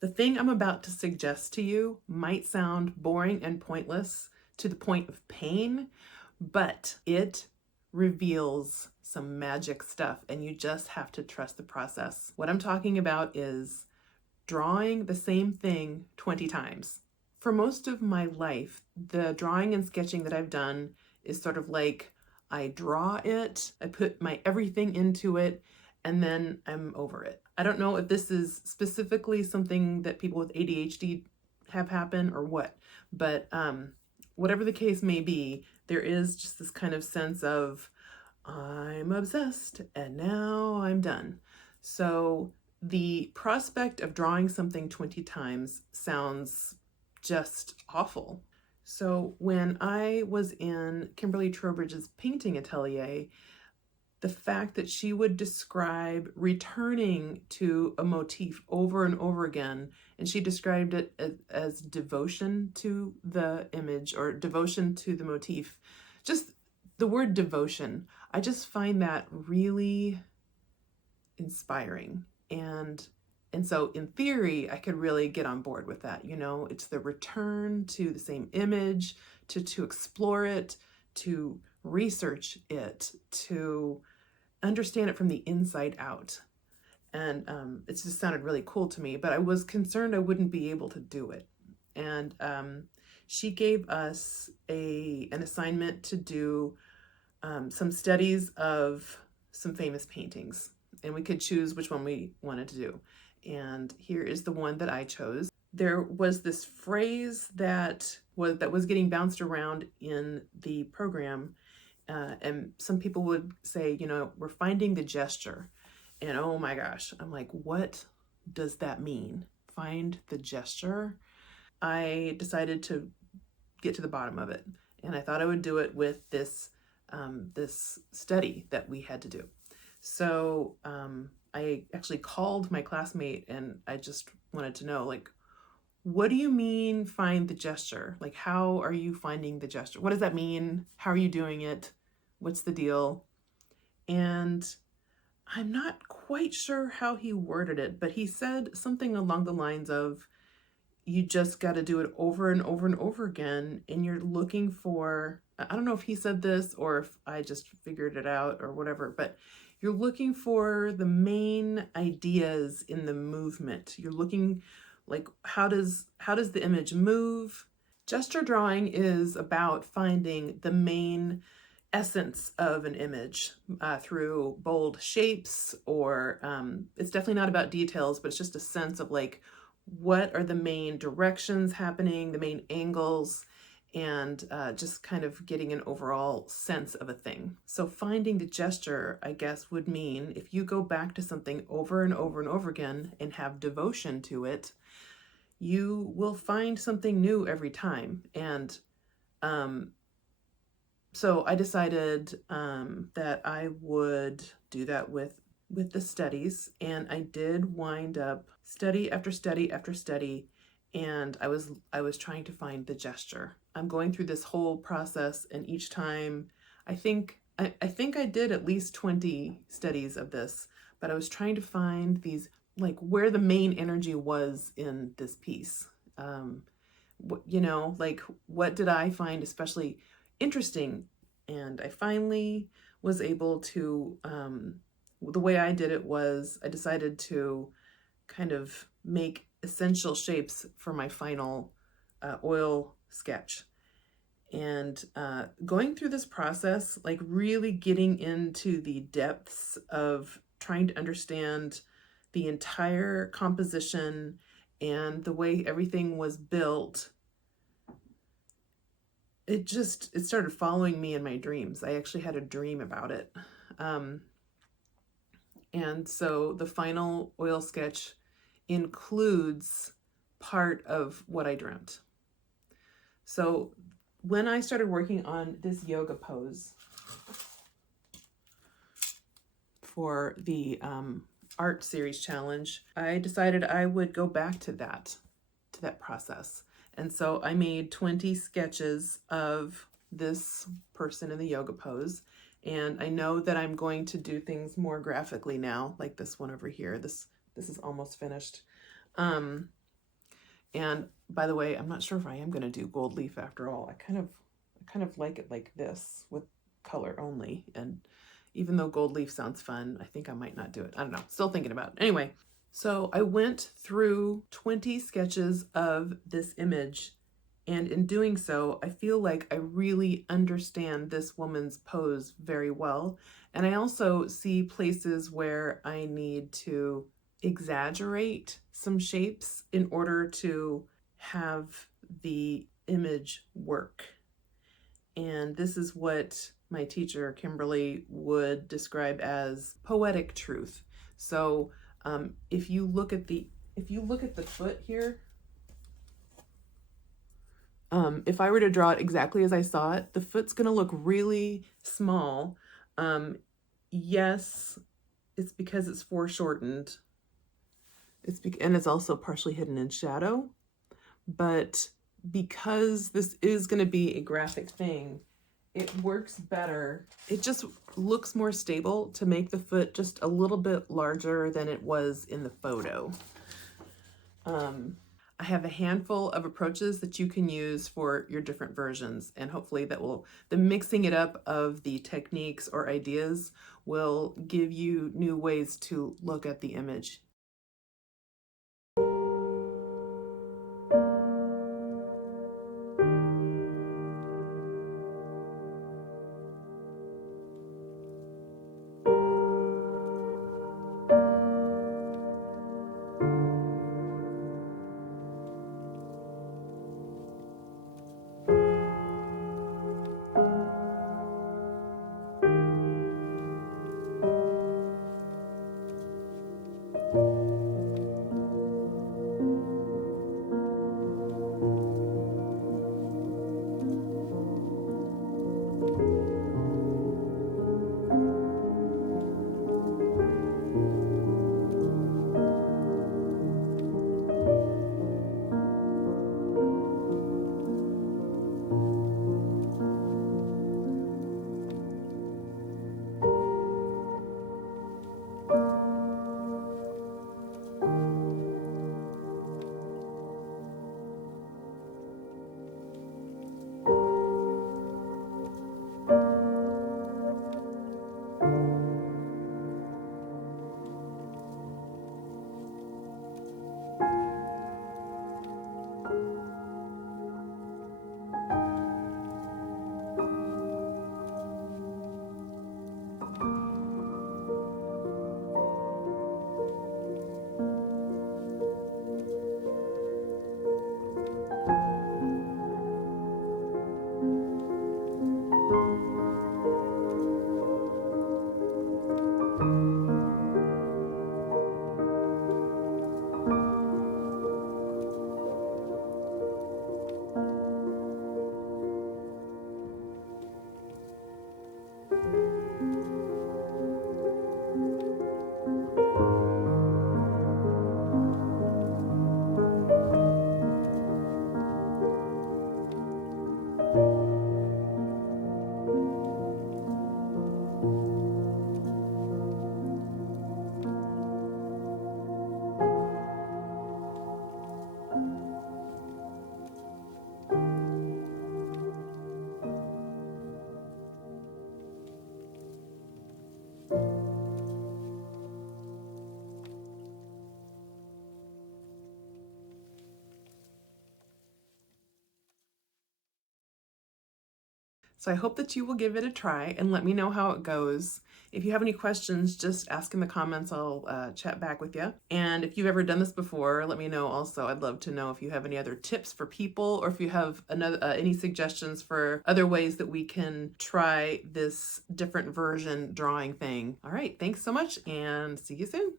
The thing I'm about to suggest to you might sound boring and pointless to the point of pain, but it reveals some magic stuff, and you just have to trust the process. What I'm talking about is drawing the same thing 20 times. For most of my life, the drawing and sketching that I've done is sort of like I draw it, I put my everything into it, and then I'm over it. I don't know if this is specifically something that people with ADHD have happen or what, but whatever the case may be, there is just this kind of sense of I'm obsessed and now I'm done. So the prospect of drawing something 20 times sounds just awful. So when I was in Kimberly Trowbridge's painting atelier, the fact that she would describe returning to a motif over and over again, and she described it as devotion to the image or devotion to the motif. Just the word devotion, I just find that really inspiring. And so in theory, I could really get on board with that. You know, it's the return to the same image, to explore it, to research it, to understand it from the inside out. And it just sounded really cool to me, but I was concerned I wouldn't be able to do it. And she gave us an assignment to do some studies of some famous paintings, and we could choose which one we wanted to do. And here is the one that I chose. There was this phrase that was getting bounced around in the program, and some people would say, you know, we're finding the gesture. And oh my gosh, I'm like, what does that mean? Find the gesture? I decided to get to the bottom of it, and I thought I would do it with this study that we had to do. So I actually called my classmate, and I just wanted to know, like, what do you mean find the gesture? Like, how are you finding the gesture? What does that mean? How are you doing it? What's the deal? And I'm not quite sure how he worded it, but he said something along the lines of, you just got to do it over and over and over again, and you're looking for, I don't know if he said this or if I just figured it out or whatever, but you're looking for the main ideas in the movement. You're looking like, how does the image move? Gesture drawing is about finding the main essence of an image through bold shapes, or it's definitely not about details, but it's just a sense of like, what are the main directions happening, the main angles, and just kind of getting an overall sense of a thing. So finding the gesture, I guess, would mean if you go back to something over and over and over again and have devotion to it, you will find something new every time. And so I decided that I would do that with the studies, and I did wind up study after study after study, and I was trying to find the gesture. I'm going through this whole process, and each time I think I did at least 20 studies of this, but I was trying to find these, like, where the main energy was in this piece. You know, like, what did I find especially interesting? And I finally was able to, the way I did it was I decided to kind of make essential shapes for my final oil sketch. And going through this process, like really getting into the depths of trying to understand the entire composition and the way everything was built, it started following me in my dreams. I actually had a dream about it. And so the final oil sketch includes part of what I dreamt. So when I started working on this yoga pose for the art series challenge, I decided I would go back to that process. And so I made 20 sketches of this person in the yoga pose. And I know that I'm going to do things more graphically now, like this one over here. This is almost finished. And by the way, I'm not sure if I am going to do gold leaf after all. I kind of like it like this with color only. And even though gold leaf sounds fun, I think I might not do it. I don't know. Still thinking about it. Anyway, so I went through 20 sketches of this image, and in doing so, I feel like I really understand this woman's pose very well. And I also see places where I need to exaggerate some shapes in order to have the image work. And this is what my teacher, Kimberly, would describe as poetic truth. So if you look at the foot here, if I were to draw it exactly as I saw it, the foot's going to look really small. Yes, it's because it's foreshortened. And it's also partially hidden in shadow. But because this is going to be a graphic thing, it works better. It just looks more stable to make the foot just a little bit larger than it was in the photo. I have a handful of approaches that you can use for your different versions, and hopefully the mixing it up of the techniques or ideas will give you new ways to look at the image. So I hope that you will give it a try and let me know how it goes. If you have any questions, just ask in the comments. I'll chat back with you. And if you've ever done this before, let me know also. I'd love to know if you have any other tips for people, or if you have any suggestions for other ways that we can try this different version drawing thing. All right, thanks so much and see you soon.